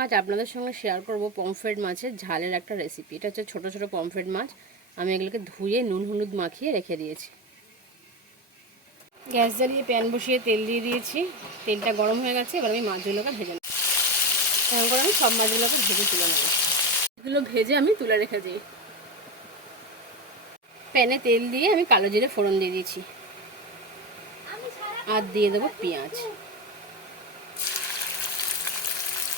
আজ আপনাদের সঙ্গে শেয়ার করব পমফ্রেট মাছের ঝালের একটা রেসিপি। এটা হচ্ছে ছোটো ছোটো পমফ্রেট মাছ। আমি এগুলোকে ধুয়ে নুন হলুদ মাখিয়ে রেখে দিয়েছি। গ্যাস জ্বালিয়ে প্যান বসিয়ে তেল দিয়ে দিয়েছি। তেলটা গরম হয়ে গেছে, এবার আমি মাছগুলোকে ভেজে নেব। এরকম করে আমি সব মাছগুলোকে ভেজে তুলে নেব। এগুলো ভেজে আমি তুলে রেখে দিই। প্যানে তেল দিয়ে আমি কালো জিরে ফোড়ন দিয়ে দিয়েছি, আর দিয়ে দেবো পেঁয়াজ।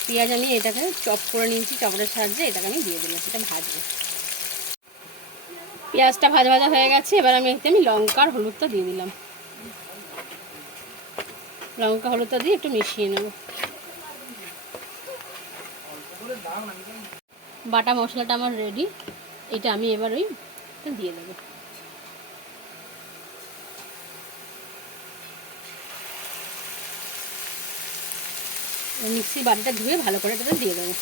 পেঁয়াজ আমি এটাকে চপ করে নিয়েছি, চপের সাহায্যে এটাকে আমি দিয়ে দিলাম, এটা ভাজবো। পেঁয়াজটা ভাজা ভাজা হয়ে গেছে, এবার আমি এতে লঙ্কা আর হলুদটা দিয়ে দিলাম। লঙ্কা হলুদটা দিয়ে একটু মিশিয়ে নেব। বাটা মশলাটা আমার রেডি, এটা আমি এবার দিয়ে দেবো। মিক্সি বাটিটা ধুয়ে ভালো করে এটা দিয়ে দেবো।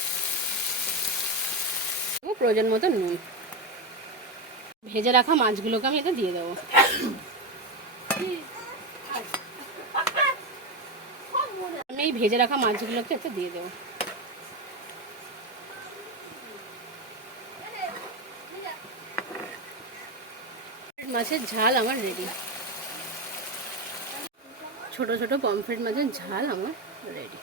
প্রয়োজন মতো নুন। ভেজে রাখা মাছগুলোকে আমি এটা দিয়ে দেবো। আমি এই ভেজে রাখা মাছগুলোকে এতে দিয়ে দেবো। মাছের ঝাল আমার রেডি। ছোট ছোট পমফ্রেট মাছের ঝাল আমার রেডি।